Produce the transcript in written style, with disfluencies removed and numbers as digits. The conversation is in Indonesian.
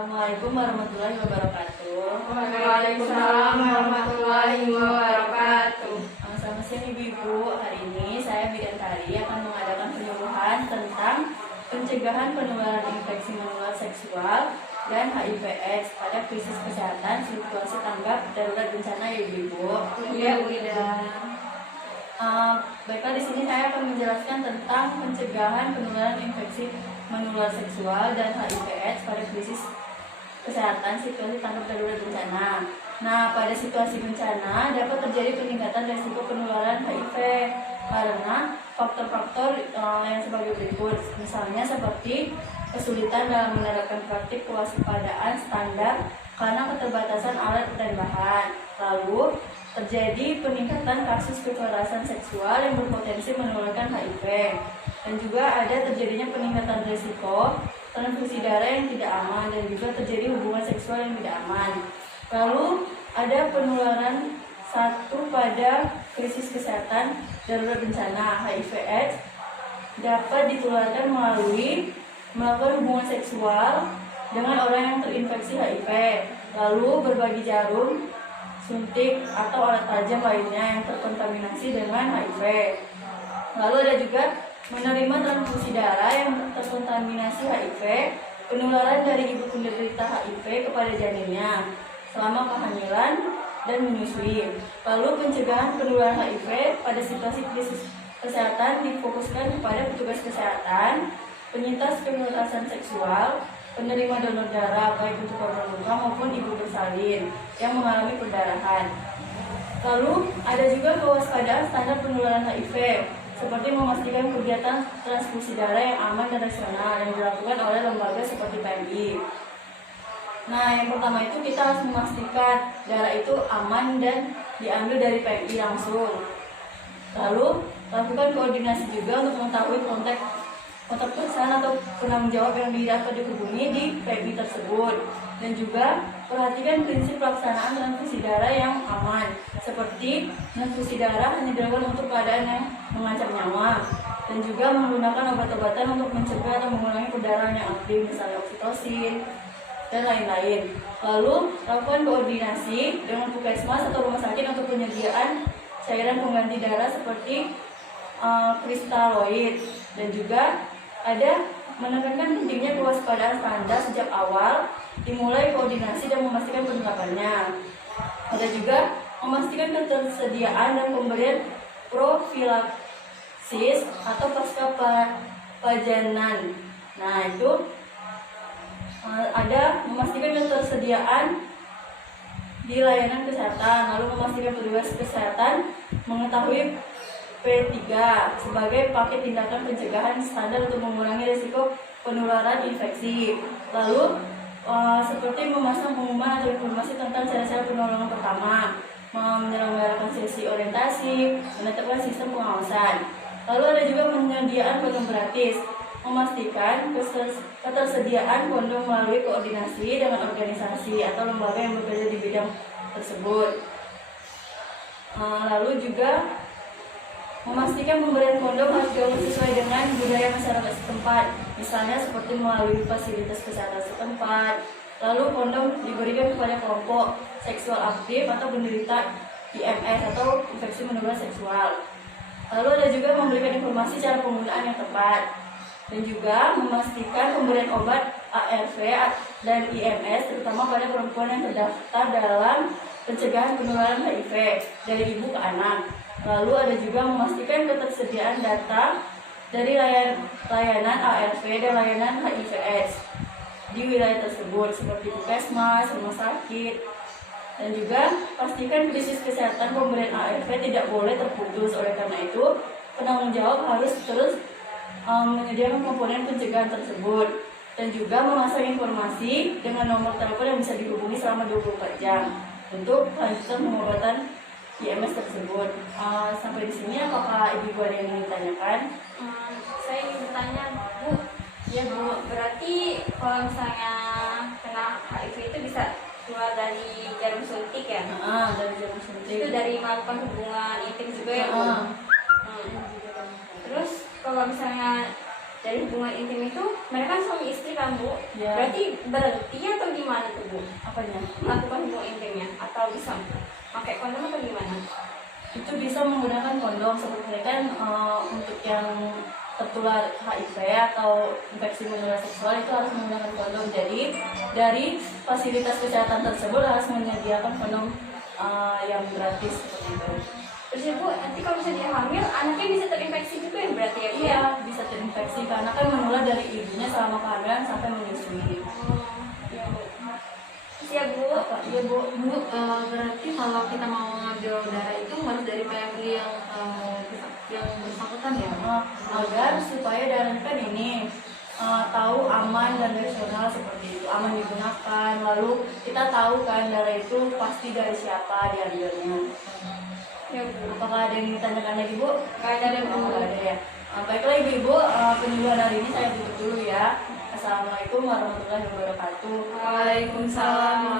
Assalamualaikum warahmatullahi wabarakatuh. Waalaikumsalam warahmatullahi wabarakatuh. Selamat siang Ibu-Ibu. Hari ini saya Bidantari akan mengadakan penyuluhan tentang pencegahan penularan infeksi menular seksual dan HIV/AIDS pada krisis kesehatan situasi tanggap darurat bencana ya Ibu-Ibu. Iya, Bu Ida. Baiklah, di sini saya akan menjelaskan tentang pencegahan penularan infeksi menular seksual dan HIV/AIDS pada krisis kesehatan situasi tanggap darurat bencana. Nah, pada situasi bencana dapat terjadi peningkatan risiko penularan HIV karena faktor-faktor yang sebagai berikut, misalnya seperti kesulitan dalam menerapkan praktik kewaspadaan standar karena keterbatasan alat dan bahan. Lalu terjadi peningkatan kasus kekerasan seksual yang berpotensi menularkan HIV, dan juga ada terjadinya peningkatan risiko transfusi darah yang tidak aman, dan juga terjadi hubungan seksual yang tidak aman. Lalu ada penularan satu pada krisis kesehatan darurat bencana. HIV/AIDS dapat ditularkan melalui melakukan hubungan seksual dengan orang yang terinfeksi HIV, lalu berbagi jarum, suntik, atau alat tajam lainnya yang terkontaminasi dengan HIV. Lalu ada juga menerima transfusi darah yang terkontaminasi HIV, penularan dari ibu penderita HIV kepada janinnya selama kehamilan dan menyusui. Lalu pencegahan penularan HIV pada situasi krisis kesehatan difokuskan kepada petugas kesehatan, penyintas kekerasan seksual, penerima donor darah baik untuk korban luka maupun ibu bersalin yang mengalami perdarahan. Lalu ada juga kewaspadaan standar penularan HIV, seperti memastikan kegiatan transfusi darah yang aman dan rasional yang dilakukan oleh lembaga seperti PMI. Nah, yang pertama itu kita harus memastikan darah itu aman dan diambil dari PMI langsung. Lalu lakukan koordinasi juga untuk mengetahui kontak person atau penanggung jawab yang dapat dihubungi di PMI tersebut, dan juga perhatikan prinsip pelaksanaan transfusi darah yang aman, seperti transfusi darah hanya dilakukan untuk keadaan yang mengancam nyawa, dan juga menggunakan obat-obatan untuk mencegah atau mengurangi perdarahan yang aktif, misalnya oksitosin dan lain-lain. Lalu lakukan koordinasi dengan puskesmas atau rumah sakit untuk penyediaan cairan pengganti darah seperti kristaloid, dan juga ada menekankan pentingnya kewaspadaan standar sejak awal, dimulai koordinasi dan memastikan penerapannya. Ada juga memastikan ketersediaan dan pemberian profilaksis atau pasca pajanan. Nah, itu ada memastikan ketersediaan di layanan kesehatan, lalu memastikan petugas kesehatan mengetahui P3 sebagai paket tindakan pencegahan standar untuk mengurangi risiko penularan infeksi. Lalu seperti memasang pengumuman atau informasi tentang cara-cara penolongan pertama, menyelenggarakan sesi orientasi, menetapkan sistem pengawasan. Lalu ada juga penyediaan kondom gratis, memastikan ketersediaan kondom melalui koordinasi dengan organisasi atau lembaga yang bekerja di bidang tersebut. Lalu juga memastikan pemberian kondom harus jauh sesuai dengan budaya masyarakat setempat, misalnya seperti melalui fasilitas kesehatan setempat. Lalu kondom diberikan kepada kelompok seksual aktif atau penderita IMS atau infeksi menular seksual. Lalu ada juga memberikan informasi cara penggunaan yang tepat, dan juga memastikan pemberian obat ARV dan IMS terutama pada perempuan yang terdaftar dalam pencegahan penularan HIV dari ibu ke anak. Lalu ada juga memastikan ketersediaan data dari layanan ARV dan layanan HIV/AIDS di wilayah tersebut seperti puskesmas, rumah sakit, dan juga pastikan krisis kesehatan pemberian ARV tidak boleh terputus. Oleh karena itu, penanggung jawab harus terus menyediakan komponen pencegahan tersebut, dan juga memasang informasi dengan nomor telepon yang bisa dihubungi selama 24 jam untuk lanjutan pengobatan IMS tersebut. Sampai di sini apakah Ibu ada yang ingin ditanyakan? Saya ingin bertanya, Bu. Ya, Bu, berarti kalau misalnya kena HIV itu bisa keluar dari jarum suntik ya? Dari jarum suntik. Itu dari melakukan hubungan intim juga ya, Bu? Terus kalau misalnya Dari hubungan intim itu mereka kan suami istri kan Bu? Ya. Berarti berhenti atau gimana tuh Bu? Apanya? Melakukan hubungan intimnya atau bisa pakai kondom atau gimana? Itu bisa menggunakan kondom seperti kan untuk yang tertular HIV atau infeksi menular seksual itu harus menggunakan kondom. Jadi dari fasilitas kesehatan tersebut harus menyediakan kondom yang gratis seperti itu. Terus ya Bu, nanti kalau misalnya dia hamil, anaknya bisa terinfeksi juga ya berarti ya Bu? Iya, bisa terinfeksi karena kan menular dari ibunya selama kehamilan sampai menyusui. Ya Bu. Iya Bu. Apa? Iya Bu. Bu, berarti kalau kita mau ngambil darah itu harus dari PMI yang bersangkutan ya? Agar supaya darah kan ini tahu aman dan rasional seperti itu, aman digunakan. Lalu kita tahu kan darah itu pasti dari siapa diambilnya. Ya Bu. Apakah ada yang ditanyakan lagi Bu? Nggak ada deh, Bu. Nggak ada ya. Baiklah Ibu-Ibu, penyuluhan hari ini saya tutup dulu ya. Assalamualaikum warahmatullahi wabarakatuh. Waalaikumsalam.